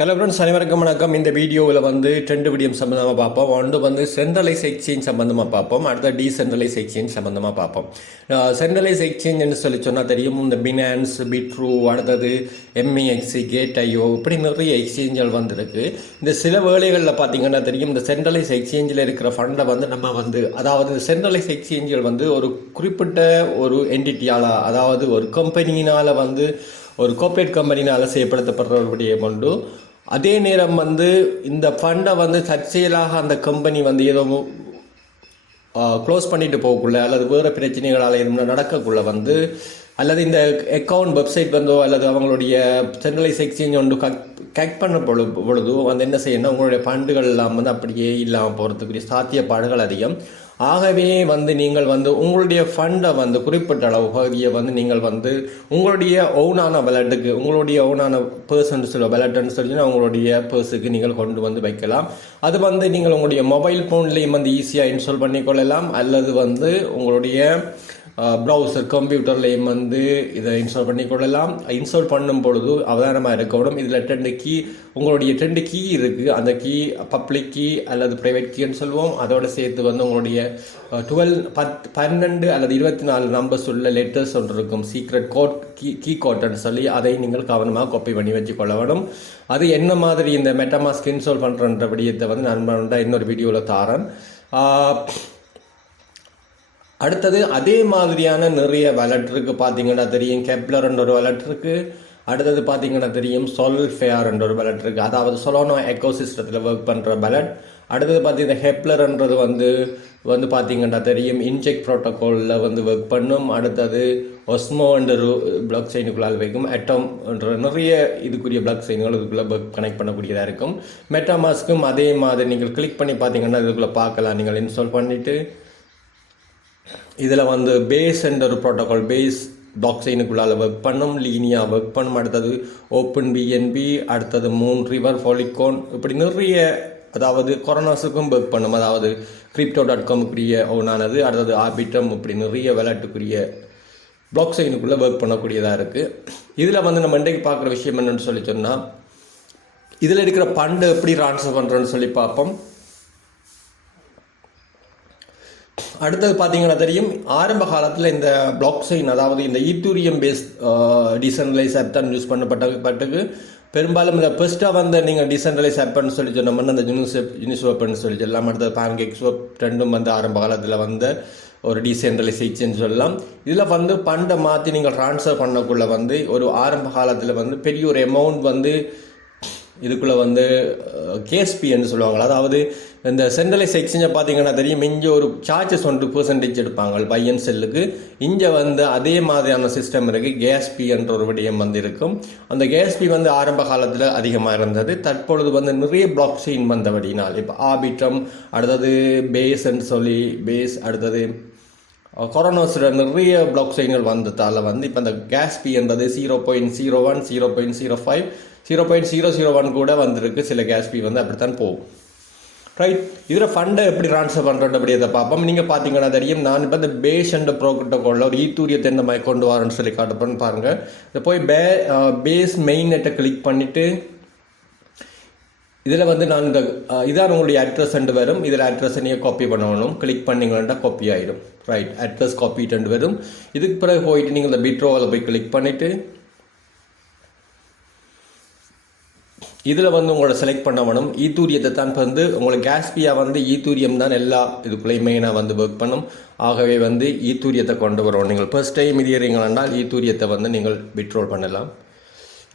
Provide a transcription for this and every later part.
Hello friends, அனைவருக்கும் வணக்கம். இந்த வீடியோவில் வந்து 2 விடியம் சம்மந்தமாக பார்ப்போம். ஒன்று வந்து சென்ட்ரலைஸ் எக்ஸ்சேஞ்ச் சம்மந்தமாக பார்ப்போம், அடுத்த டீசென்ட்ரலைஸ் எக்ஸ்சேஞ்ச் சம்மந்தமாக பார்ப்போம். சென்ட்ரலைஸ் எக்ஸ்சேஞ்சுன்னு சொன்னால் தெரியும், இந்த பினான்ஸ், பிட்ரூ, அடுத்தது எம்இஎக்ஸி, கேட்.ஐஓ, இப்படி நிறைய எக்ஸ்சேஞ்சுகள் வந்துருக்கு. இந்த சில வேளைகளில் பார்த்தீங்கன்னா தெரியும், இந்த சென்ட்ரலைஸ் எக்ஸ்சேஞ்சில் இருக்கிற ஃபண்டை வந்து நம்ம வந்து, அதாவது இந்த சென்ட்ரலைஸ் எக்ஸ்சேஞ்சுகள் வந்து ஒரு குறிப்பிட்ட ஒரு என்டிட்டியால், அதாவது ஒரு கம்பெனியினால் வந்து, ஒரு கோஆப்ரேட் கம்பெனினால் செய்யப்படுத்தப்படுற ஒரு விடயம் உண்டு. அதே நேரம் வந்து இந்த ஃபண்டை வந்து தற்செயலாக அந்த கம்பெனி வந்து ஏதோ க்ளோஸ் பண்ணிட்டு போகக்குள்ள, அல்லது வேறு பிரச்சனைகளால் எதுவும் நடக்கக்குள்ள வந்து, அல்லது இந்த அக்கௌண்ட் வெப்சைட் வந்தோ அல்லது அவங்களுடைய சென்ட்ரலைஸ் எக்ஸ்சேஞ்ச் ஒன்று கட் பண்ண பொழுது வந்து என்ன செய்யணும், உங்களுடைய ஃபண்டுகள் எல்லாம் வந்து அப்படியே இல்லாமல் போகிறதுக்குரிய சாத்தியப்பாடுகள் அதிகம். ஆகவே வந்து நீங்கள் வந்து உங்களுடைய ஃபண்டை வந்து குறிப்பிட்ட அளவு பகுதியை வந்து நீங்கள் வந்து உங்களுடைய ஓனான வேலட்டுக்கு, உங்களுடைய ஓனான பர்சன் சொல்ல வேலட்டுன்னு சொல்லி உங்களுடைய பர்ஸுக்கு நீங்கள் கொண்டு வந்து வைக்கலாம். அது வந்து நீங்கள் உங்களுடைய மொபைல் ஃபோன்லேயும் வந்து ஈஸியாக இன்ஸ்டால் பண்ணிக்கொள்ளலாம், அல்லது வந்து உங்களுடைய ப்ரௌசர் கம்ப்யூட்டர்லேயும் வந்து இதை இன்ஸ்டால் பண்ணிக்கொள்ளலாம். இன்ஸ்டால் பண்ணும் பொழுது அவதானமாக இருக்கணும். இதில் 2 கீ, உங்களுடைய 2 கீ இருக்குது. அந்த கீ பப்ளிக் கீ அல்லது ப்ரைவேட் கீன்னு சொல்லுவோம். அதோடு சேர்த்து வந்து உங்களுடைய 12 அல்லது 24 நம்பர்ஸ் உள்ள லெட்டர்ஸ் ஒன்று இருக்கும், சீக்ரெட் கோட், கீ கோட்னு சொல்லி. அதை நீங்கள் கவனமாக காப்பி பண்ணி வச்சுக்கொள்ள வேணும். அது என்ன மாதிரி இந்த மெட்டாமாஸ்க் இன்ஸ்டால் பண்ணுறன்ற விடயத்தை வந்து நான் இன்னொரு வீடியோவில் தாரேன். அடுத்தது அதே மாதிரியான நிறைய வேலட் இருக்குது. பார்த்தீங்கன்னா தெரியும், கெப்லர்ன்ற ஒரு வேலட் இருக்குது. அடுத்தது பார்த்தீங்கன்னா தெரியும், சால்ஃபேர்ன்ற ஒரு வேலட் இருக்குது, அதாவது சொலோனோ எக்கோசிஸ்டத்தில் ஒர்க் பண்ணுற வேலட். அடுத்தது பார்த்தீங்கன்னா ஹெப்லர்ன்றது வந்து பார்த்தீங்கன்னா தெரியும், இன்ஜெக்ட் ப்ரோட்டோகாலில் வந்து ஒர்க் பண்ணும். அடுத்தது ஒஸ்மோன்ற பிளாக் செயினுக்குள்ளால் வைக்கும். அட்டம்ன்ற நிறைய இதுக்குரிய பிளாக் செயின்கள் இதுக்குள்ளே ஒர்க் கனெக்ட் பண்ணக்கூடியதாக இருக்கும். மெட்டாமாஸ்க்கும் அதே மாதிரி நீங்கள் கிளிக் பண்ணி பார்த்தீங்கன்னா இதுக்குள்ளே பார்க்கலாம். நீங்கள் இன்ஸ்டால் பண்ணிவிட்டு இதில் வந்து பேஸ் என்ற ஒரு ப்ரோட்டோகால், பேஸ் பிளாக் செயினுக்குள்ளால் ஒர்க் பண்ணும், லீனியாக ஒர்க் பண்ணும். அடுத்தது ஓப்பன் பிஎன்பி, அடுத்தது மூன் ரிவர், பாலிகான், இப்படி நிறைய, அதாவது கொரோனாஸுக்கும் ஒர்க் பண்ணும். அதாவது crypto.com-க்குரிய ஓனானது, அடுத்தது ஆர்பிட்ரம், இப்படி நிறைய விளையாட்டுக்குரிய பிளாக் செயினுக்குள்ளே ஒர்க் பண்ணக்கூடியதாக இருக்குது. இதில் வந்து நம்ம இன்றைக்கு பார்க்குற விஷயம் என்னென்னு சொன்னால், இதில் இருக்கிற ஃபண்டை எப்படி ட்ரான்ஸ்ஃபர் பண்ணுறோன்னு சொல்லி பார்ப்போம். அடுத்தது பார்த்தீங்கன்னா தெரியும், ஆரம்ப காலத்தில் இந்த பிளாக் செயின், அதாவது இந்த ஈத்தூரியம் பேஸ்ட் டீசென்ட்ரலைஸ் ஆப் தான் யூஸ் பண்ணப்பட்டதுக்கு பெரும்பாலும் இந்த ஃபர்ஸ்ட்டாக வந்து நீங்கள் டீசென்ட்ரலைஸ் ஆப்னு சொல்லி சொன்னோம்னா அந்த யூனிஸ்வப்னு சொல்லி சொல்லலாம். அடுத்தது பேன்கேக் ஸ்வாப், ரெண்டும் வந்து ஆரம்ப காலத்தில் வந்து ஒரு டீசென்ட்ரலைஸ் எக்ஸ்சேஞ்ச் சொல்லலாம். இதில் வந்து ஃபண்டை மாற்றி நீங்கள் ட்ரான்ஸ்ஃபர் பண்ணக்குள்ள வந்து ஒரு ஆரம்ப காலத்தில் வந்து பெரிய ஒரு அமௌண்ட் வந்து இதுக்குள்ளே வந்து கேஎஸ்பின்னு சொல்லுவாங்க. அதாவது இந்த சென்ட்ரலைஸ் எக்ஸ்சேஞ்சை பார்த்தீங்கன்னா தெரியும், இங்கே ஒரு சார்ஜஸ் 1% எடுப்பாங்க பை அண்ட் செல்லுக்கு. இங்கே வந்து அதே மாதிரியான சிஸ்டம் இருக்குது. கேஎஸ்பி என்ற ஒரு விடயம் வந்து இருக்கும். அந்த கேஎஸ்பி வந்து ஆரம்ப காலத்தில் அதிகமாக இருந்தது. தற்பொழுது வந்து நிறைய பிளாக் செயின் வந்தபடினால், இப்போ ஆர்பிட்ரம், அடுத்தது பேஸ்ன்னு சொல்லி பேஸ், அடுத்தது கொரோனாஸில் நிறைய பிளாக் செயின்கள் வந்ததால் வந்து இப்போ அந்த கேஎஸ்பி என்பது 0.01, 0.05, 0.001 கூட வந்திருக்கு. சில கேஎஸ்பி வந்து அப்படித்தான் போகும். ரைட், இதில் ஃபண்டை எப்படி ட்ரான்ஸ்ஃபர் பண்ணுறோம் இதை பார்ப்போம். நீங்கள் பார்த்தீங்கன்னா தெரியும், நான் இப்போ இந்த பேஸ் அண்ட் ப்ரோட்டோகாலில் ஒரு ஈத்தூரியத்தை இந்த மாதிரி கொண்டு வரேன்னு சொல்லி காட்டுப்பேன்னு பாருங்கள். இதை போய் பேஸ் மெயின் நெட்டை கிளிக் பண்ணிவிட்டு இதில் வந்து நான் இந்த இதான் உங்களுடைய அட்ரஸ் ரெண்டு வரும். இதில் அட்ரஸை நீங்கள் காப்பி பண்ணணும். கிளிக் பண்ணிங்கன்னா காப்பி ஆகிடும். ரைட், அட்ரஸ் காப்பி ரெண்டு வரும். இதுக்கு பிறகு போயிட்டு நீங்கள் இந்த பிட்ரோவில் போய் கிளிக் பண்ணிவிட்டு இதில் வந்து உங்களோட செலக்ட் பண்ண வேணும். ஈத்தூரியத்தை தான் வந்து உங்களுக்கு கேஸ்பியாக வந்து ஈத்தூரியம் தான் எல்லா இதுக்குள்ளேயும் மெயினாக வந்து ஒர்க் பண்ணும். ஆகவே வந்து ஈத்தூரியத்தை கொண்டு வரணும். நீங்கள் ஃபர்ஸ்ட் டைம் இது ஏறீங்கன்னால் ஈத்தூரியத்தை வந்து நீங்கள் விட்ரோல் பண்ணலாம்.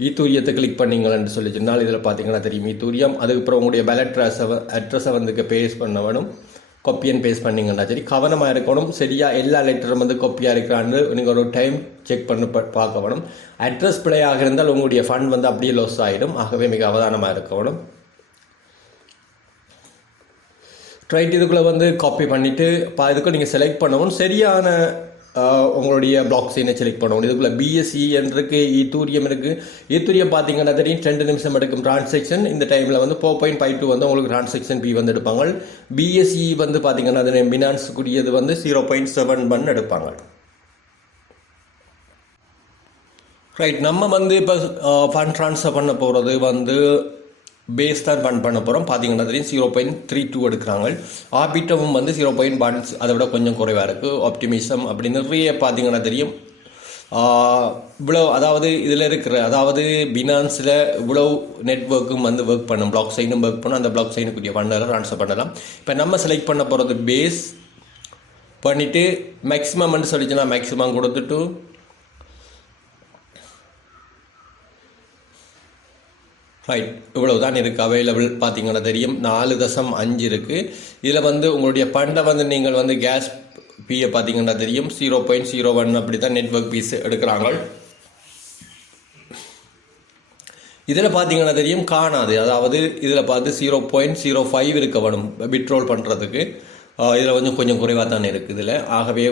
ஈத்தூரியத்தை கிளிக் பண்ணிங்கன்னு சொல்லி சொன்னால் இதில் பார்த்தீங்கன்னா தெரியும் ஈத்தூரியம். அதுக்கப்புறம் உங்களுடைய வேலட் அட்ரஸை வந்து பேஸ்ட் பண்ண வேணும். காப்பி அண்ட் பேஸ்ட் பண்ணிங்கன்னா சரி. கவனமாக இருக்கணும், சரியாக எல்லா லெட்டரும் வந்து காப்பியாக இருக்கிறான்னு நீங்கள் ஒரு டைம் செக் பண்ணி பார்க்க வேணும். அட்ரஸ் பிழையாக இருந்தால் உங்களுடைய ஃபண்ட் வந்து அப்படியே லாஸ் ஆகிடும். ஆகவே மிக அவதானமாக இருக்கணும். ரைட், இதுக்குள்ளே வந்து காப்பி பண்ணிவிட்டு இதுக்குள்ள நீங்கள் செலக்ட் பண்ணணும். சரியான உங்களுடைய பிளாக் செயினை செலக்ட் பண்ணணும். இதுக்குள்ள பிஎஸ்சி இருக்கு, ஈத்தூரியம் இருக்குது. ஈத்தூரியம் பார்த்தீங்கன்னா தெரியும் 2 நிமிஷம் எடுக்கும் டிரான்சாக்ஷன். இந்த டைமில் வந்து 4.52 வந்து உங்களுக்கு டிரான்சாக்ஷன் ஃபீ வந்து எடுப்பாங்க. பிஎஸ்சி வந்து பார்த்தீங்கன்னா அது பினான்ஸுக்குரியது வந்து 0.71 எடுப்பாங்க. ரைட், நம்ம வந்து இப்போ ஃபண்ட் ட்ரான்ஸ்ஃபர் பண்ண போகிறது வந்து பேஸ் தான் பண்ண போகிறோம். பார்த்தீங்கன்னா தெரியும் 0.32 எடுக்கிறாங்க. ஆர்பிட்டமும் வந்து 0.1 அதை விட கொஞ்சம் குறைவாக இருக்குது. ஆப்டிமிசம் அப்படி நிறைய பார்த்தீங்கன்னா தெரியும். இவ்வளோ அதாவது இதில் இருக்கிற அதாவது பினான்ஸில் இவ்வளோ நெட்ஒர்க்கும் வந்து ஒர்க் பண்ணும், பிளாக் சைனும் ஒர்க் பண்ணும். அந்த பிளாக் சைனுக்குரிய ஃபண்டரை ட்ரான்ஸ்ஃபர் பண்ணலாம். இப்போ நம்ம செலக்ட் பண்ண போகிறது பேஸ் பண்ணிவிட்டு மேக்ஸிமம்னு சொல்லிச்சுன்னா மேக்ஸிமம் கொடுத்துட்டு ரைட் இவ்வளவு தான் இருக்குது அவைலபிள். பார்த்தீங்கன்னா தெரியும் 4.5 இருக்குது. இதில் வந்து உங்களுடைய ஃபண்டை வந்து நீங்கள் வந்து கேஸ் ஃபீயை பார்த்தீங்கன்னா தெரியும் 0.01 அப்படி தான் நெட்ஒர்க் ஃபீஸ் எடுக்கிறாங்க. இதில் பார்த்தீங்கன்னா தெரியும் காணாது, அதாவது இதில் பார்த்து 0.05 இருக்க வேணும் விட்ரோல் பண்ணுறதுக்கு. இதில் கொஞ்சம் குறைவாக தான் இருக்குது இதில். ஆகவே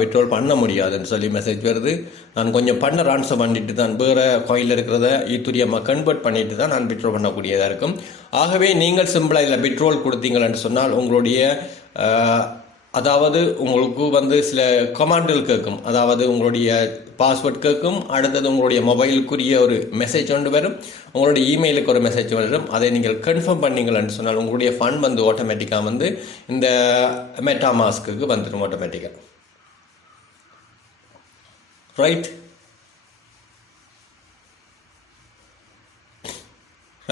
விட்ரோல் பண்ண முடியாதுன்னு சொல்லி மெசேஜ் வருது. நான் கொஞ்சம் பண்ண ட்ரான்ஸ்ஃபர் பண்ணிட்டு தான் வேறு காயிலில் இருக்கிறத ஈத்துரியமாக கன்வெர்ட் பண்ணிட்டு தான் நான் விட்ரோல் பண்ணக்கூடியதாக இருக்கும். ஆகவே நீங்கள் சிம்பிளாக இதில் விட்ரோல் கொடுத்தீங்கன்னு சொன்னால் உங்களுடைய அதாவது உங்களுக்கு வந்து சில கமாண்டுகள் கேட்கும், அதாவது உங்களுடைய பாஸ்வேர்ட் கேட்கும், அடுத்தது உங்களுடைய மொபைலுக்குரிய ஒரு மெசேஜ் ஒன்று வரும், உங்களுடைய இமெயிலுக்கு ஒரு மெசேஜ் வரும். அதை நீங்கள் கன்ஃபார்ம் பண்ணீங்கன்னு சொன்னால் உங்களுடைய ஃபண்ட் வந்து ஆட்டோமேட்டிக்காக வந்து இந்த மெட்டாமாஸ்க்கு வந்துடும் ஆட்டோமேட்டிக்காக. ரைட்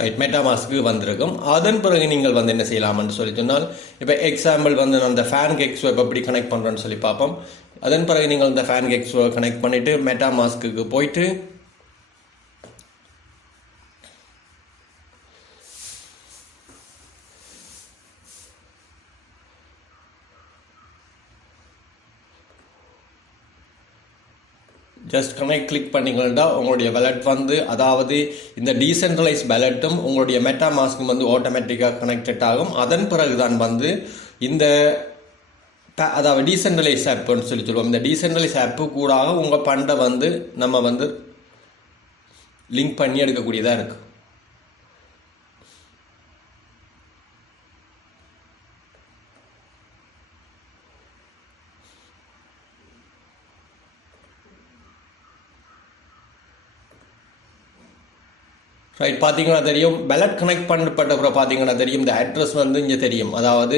ரைட் மெட்டாமாஸ்க்கு வந்திருக்கும். அதன் பிறகு நீங்கள் வந்து என்ன செய்யலாம்னு சொல்லி சொன்னால், இப்போ எக்ஸாம்பிள் வந்து நான் இந்த ஃபேன்கேக் ஸ்வைப் எப்படி கனெக்ட் பண்ணுறேன்னு சொல்லி பார்ப்போம். அதன் பிறகு நீங்கள் இந்த ஃபேன்கேக் ஸ்வைப் கனெக்ட் பண்ணிவிட்டு மெட்டாமாஸ்க்கு போயிட்டு ஜஸ்ட் கனெக்ட் கிளிக் பண்ணிங்கன்னா உங்களுடைய வேலட் வந்து அதாவது இந்த டீசென்ட்ரலைஸ் வேலட்டும் உங்களுடைய மெட்டாமாஸ்க்கும் வந்து ஆட்டோமேட்டிக்காக கனெக்டட் ஆகும். அதன் பிறகு தான் வந்து இந்த அதாவது டீசென்ட்ரலைஸ் ஆப்னு சொல்லி சொல்லுவோம். இந்த டீசென்ட்ரலைஸ் ஆப்பு கூட உங்கள் ஃபண்டை வந்து நம்ம வந்து லிங்க் பண்ணி எடுக்கக்கூடியதாக இருக்குது. ரைட் பார்த்தீங்கன்னா தெரியும் பேலட் கனெக்ட் பண்ணப்பட்ட அப்புறம் பார்த்தீங்கன்னா தெரியும் இந்த அட்ரஸ் வந்து இங்கே தெரியும். அதாவது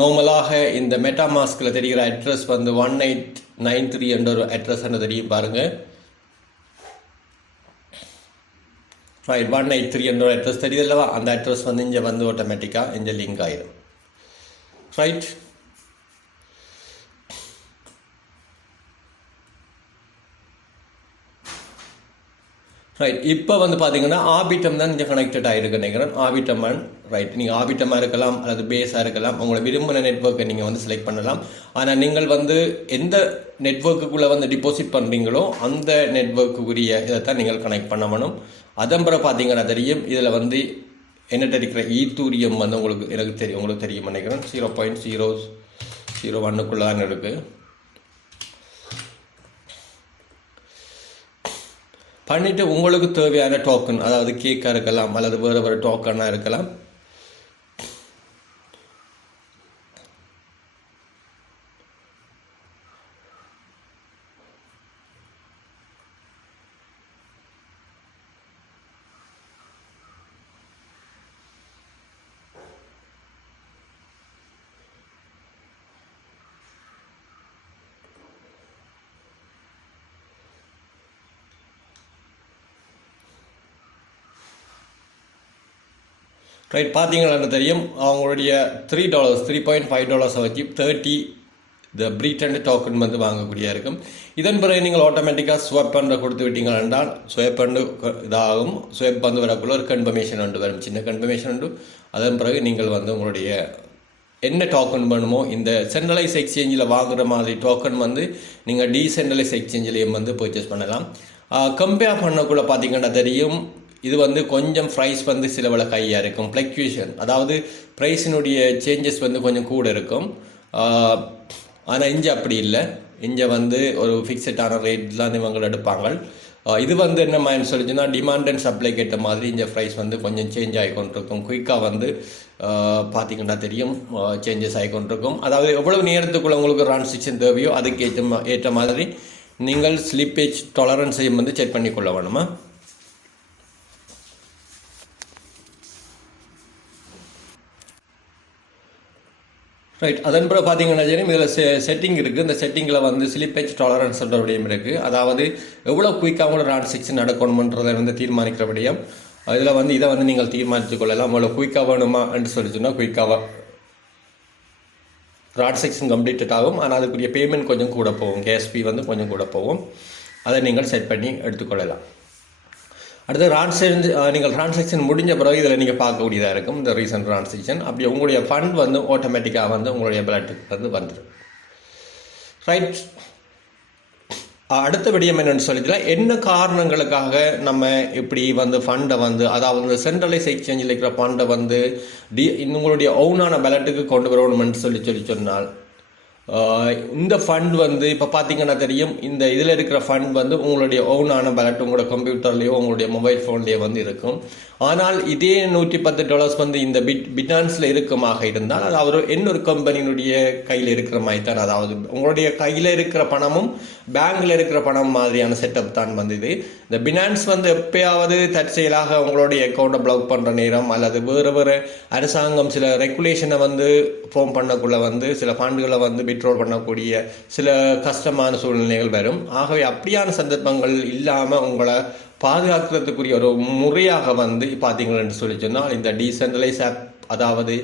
நார்மலாக இந்த மெட்டாமாஸ்கில் தெரிகிற அட்ரஸ் வந்து 1893 என்ற ஒரு அட்ரஸ் என்ன தெரியும் பாருங்கள். ரைட் 183 என்ற ஒரு அட்ரஸ் தெரியுது இல்லவா, அந்த அட்ரஸ் வந்து இங்கே வந்து ஆட்டோமேட்டிக்காக இங்கே லிங்க் ஆயிடும். ரைட் ரைட் இப்போ வந்து பார்த்தீங்கன்னா ஆபிட்டம் தான் இங்கே கனெக்டட் ஆகிருக்கு நினைக்கிறேன். ஆபிட்டம் ரைட், நீங்கள் ஆபிட்டமாக இருக்கலாம் அல்லது பேஸாக இருக்கலாம். உங்களை விரும்பின நெட்ஒர்க்கை நீங்கள் வந்து செலக்ட் பண்ணலாம். ஆனால் நீங்கள் வந்து எந்த நெட்ஒர்க்குள்ளே வந்து டிபாசிட் பண்ணுறீங்களோ அந்த நெட்ஒர்க்குரிய இதைத்தான் நீங்கள் கனெக்ட் பண்ணணும். அதன் பிறகு பார்த்தீங்கன்னா தெரியும் இதில் வந்து என்னட்ட இருக்கிற ஈத்தூரியம் வந்து உங்களுக்கு தெரியும் நினைக்கிறேன் 0.001 தான் இருக்குது. பண்ணிவிட்டு உங்களுக்கு தேவையான டோக்கன், அதாவது கேக்காக இருக்கலாம் அல்லது வேறு டோக்கனாக இருக்கலாம். ரைட் பார்த்தீங்கன்னா தெரியும் அவங்களுடைய $3.5 வச்சு 30 இந்த பிரீட்டண்ட் டோக்கன் வந்து வாங்கக்கூடிய இருக்கும். இதன் பிறகு நீங்கள் ஆட்டோமேட்டிக்காக ஸ்வைப் பண்ண கொடுத்து விட்டீங்க என்றால் ஸ்வைப் பண்ணு இதாகும். ஸ்வைப் வந்து வரக்குள்ள ஒரு கன்ஃபர்மேஷன் உண்டு வரும், சின்ன கன்ஃபர்மேஷன் உண்டு. அதன் பிறகு நீங்கள் வந்து உங்களுடைய என்ன டோக்கன் வேணுமோ இந்த சென்ட்ரலைஸ் எக்ஸ்சேஞ்சில் வாங்குகிற மாதிரி டோக்கன் வந்து நீங்கள் டீசென்ட்ரலைஸ் எக்ஸ்சேஞ்சிலையும் வந்து பர்ச்சேஸ் பண்ணலாம். கம்பேர் பண்ணக்குள்ள பார்த்தீங்கன்னா தெரியும் இது வந்து கொஞ்சம் ப்ரைஸ் வந்து சில வேலை கையாக இருக்கும். ஃப்ளக்சுவேஷன் அதாவது ப்ரைஸினுடைய சேஞ்சஸ் வந்து கொஞ்சம் கூட இருக்கும். ஆனால் இங்கே அப்படி இல்லை, இங்கே வந்து ஒரு ஃபிக்ஸடான ரேட்லாம் இவங்க எடுப்பாங்க. இது வந்து என்ன மாதிரி சொல்லிச்சுன்னா டிமாண்ட் அண்ட் சப்ளைக்கு ஏற்ற மாதிரி இந்த ப்ரைஸ் வந்து கொஞ்சம் சேஞ்ச் ஆகிக்கொண்டிருக்கும். குயிக்காக வந்து பார்த்திங்கன்னா தெரியும் சேஞ்சஸ் ஆகிக்கொண்டிருக்கும். அதாவது எவ்வளவு நேரத்துக்குள்ள உங்களுக்கு ட்ரான்சாக்ஷன் தேவையோ அதுக்கு ஏற்ற மாதிரி நீங்கள் ஸ்லிப்பேஜ் டாலரன்ஸையும் வந்து செக் பண்ணிக்கொள்ள வேணுமா. ரைட். அதன் பிறகு பார்த்தீங்கன்னா இதில் செட்டிங் இருக்குது. இந்த செட்டிங்கில் வந்து ஸ்லிப்பேஜ் டாலரன்ஸ் என்ற விடயம் இருக்குது. அதாவது எவ்வளோ குயிக்காக உங்களோட டிரான்சாக்ஷன் நடக்கணுமன்றதை வந்து தீர்மானிக்கிற விடயம். இதில் வந்து இதை வந்து நீங்கள் தீர்மானித்துக் கொள்ளலாம். அவ்வளோ குயிக்காக வேணுமா என்று சொல்லி சொன்னால் குயிக்காக டிரான்சாக்ஷன் கம்ப்ளீட்டட் ஆகும். ஆனால் அதுக்குரிய பேமெண்ட் கொஞ்சம் கூட போகும். கேஎஸ்பி வந்து கொஞ்சம் கூட போகும். அதை நீங்கள் செட் பண்ணி எடுத்துக்கொள்ளலாம். அடுத்து நீங்கள் டிரான்சாக்ஷன் முடிஞ்ச பிறகு இதில் நீங்கள் பார்க்கக்கூடியதாக இருக்கும் இந்த ரீசன்ட் டிரான்சாக்ஷன். அப்படி உங்களுடைய ஃபண்ட் வந்து ஆட்டோமேட்டிக்காக வந்து உங்களுடைய பிளாட்டுக்கு வந்து வந்துடும். ரைட். அடுத்த விடயம் என்னென்னு சொல்லிச்சுன்னா, என்ன காரணங்களுக்காக நம்ம இப்படி வந்து ஃபண்டை வந்து, அதாவது சென்ட்ரலைஸ் எக்ஸ்சேஞ்சில் இருக்கிற ஃபண்டை வந்து உங்களுடைய ஓனான பேலட்டுக்கு கொண்டு வரணும்னு சொன்னால், இந்த ஃபண்ட் வந்து இப்போ பார்த்தீங்கன்னா தெரியும், இந்த இதில் இருக்கிற ஃபண்ட் வந்து உங்களுடைய ஓனான பேலட் உங்களோட கம்ப்யூட்டர்லேயோ உங்களுடைய மொபைல் ஃபோன்லேயோ வந்து இருக்கும். ஆனால் இதே $110 வந்து இந்த பினான்ஸில் இருக்குமாக இருந்தால், அதாவது இன்னொரு கம்பெனியினுடைய கையில் இருக்கிற மாதிரி தான். அதாவது உங்களுடைய கையில் இருக்கிற பணமும் பேங்கில் இருக்கிற பணம் மாதிரியான செட்டப் தான் வந்து இது. இந்த பினான்ஸ் வந்து எப்பயாவது தற்செயலாக உங்களுடைய அக்கௌண்ட்டை பிளாக் பண்ணுற நேரம் அல்லது வேறு அரசாங்கம் சில ரெகுலேஷனை வந்து ஃபார்ம் பண்ணக்குள்ள வந்து சில ஃபண்டுகளை வந்து விட்ரோல் பண்ணக்கூடிய சில கஷ்டமான சூழ்நிலைகள் வரும். ஆகவே அப்படியான சந்தர்ப்பங்கள் இல்லாமல் உங்களை பாதுகாக்கிறதுக்குரிய ஒரு முறையாக வந்து பார்த்தீங்கன்னு சொல்லி சொன்னால், இந்த டீசென்ட்ரலைஸ் ஆப், அதாவது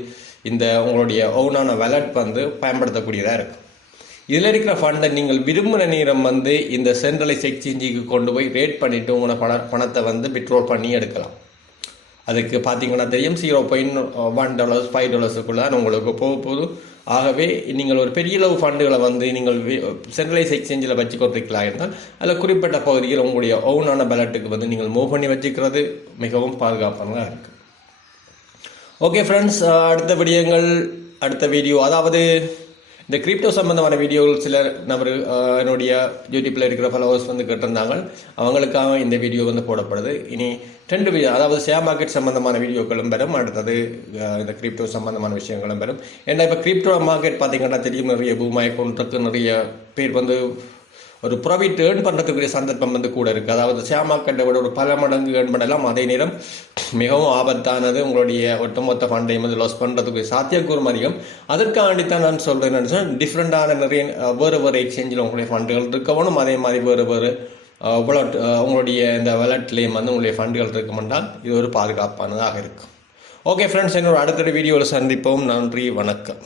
இந்த உங்களுடைய ஓனான வேலட் வந்து பயன்படுத்தக்கூடியதாக இருக்கும். இதில் இருக்கிற ஃபண்டை நீங்கள் விரும்பின நேரம் வந்து இந்த சென்ட்ரலைஸ் எக்ஸ்சேஞ்சுக்கு கொண்டு போய் ரேட் பண்ணிவிட்டு உங்களோட பணத்தை வந்து விட்ரோல் பண்ணி எடுக்கலாம். அதுக்கு பார்த்தீங்கன்னா தெரியும், $0.1 $5 உங்களுக்கு போகுது. ஆகவே நீங்கள் ஒரு பெரிய அளவு ஃபண்டுகளை வந்து நீங்கள் சென்ட்ரலைஸ் எக்ஸ்சேஞ்சில் வச்சு கொண்டிருக்கலாம் இருந்தால் அதில் குறிப்பிட்ட பகுதியில் உங்களுடைய ஓனான பேலட்டுக்கு வந்து நீங்கள் மூவ் பண்ணி வச்சுக்கிறது மிகவும் பாதுகாப்பானதாக இருக்குது. ஓகே ஃப்ரெண்ட்ஸ், அடுத்த விடயங்கள் அடுத்த வீடியோ, அதாவது இந்த கிரிப்டோ சம்பந்தமான வீடியோவில் சில நபர் என்னுடைய யூடியூப்பில் இருக்கிற ஃபாலோவர்ஸ் வந்து கேட்டிருந்தாங்க. அவங்களுக்காக இந்த வீடியோ வந்து போடப்படுது. இனி 2 வீடியோ, அதாவது ஷேர் மார்க்கெட் சம்பந்தமான வீடியோக்களும் பெறும், அடுத்தது இந்த கிரிப்டோ சம்பந்தமான விஷயங்களும் பெறும். ஏன்னா இப்போ கிரிப்டோ மார்க்கெட் பார்த்தீங்கன்னா தெரியும், நிறைய பூமாய் கொண்டிருக்கு. நிறைய பேர் வந்து ஒரு ப்ராஃபிட் ஏர்ன் பண்ணுறதுக்குரிய சந்தர்ப்பம் வந்து கூட இருக்குது. அதாவது ஷேர் மார்க்கெட்டை விட ஒரு பல மடங்கு ஏர்ன் பண்ணலாம். அதே நேரம் மிகவும் ஆபத்தானது, உங்களுடைய ஒட்டுமொத்த ஃபண்டையும் வந்து லாஸ் பண்ணுறதுக்குரிய சாத்தியக்கூறும் அதிகம். அதற்காண்டித்தான் நான் சொல்கிறேன்னு சொன்னால், டிஃப்ரெண்டான நிறைய வேறு எக்ஸ்சேஞ்சில் உங்களுடைய ஃபண்டுகள் இருக்கணும். அதே மாதிரி வேறு உங்களுடைய இந்த வாலெட்லேயும் வந்து உங்களுடைய ஃபண்டுகள் இருக்குமென்றால் இது ஒரு பாதுகாப்பானதாக இருக்கும். ஓகே ஃப்ரெண்ட்ஸ், என்னோட அடுத்த வீடியோவில் சந்திப்போம். நன்றி, வணக்கம்.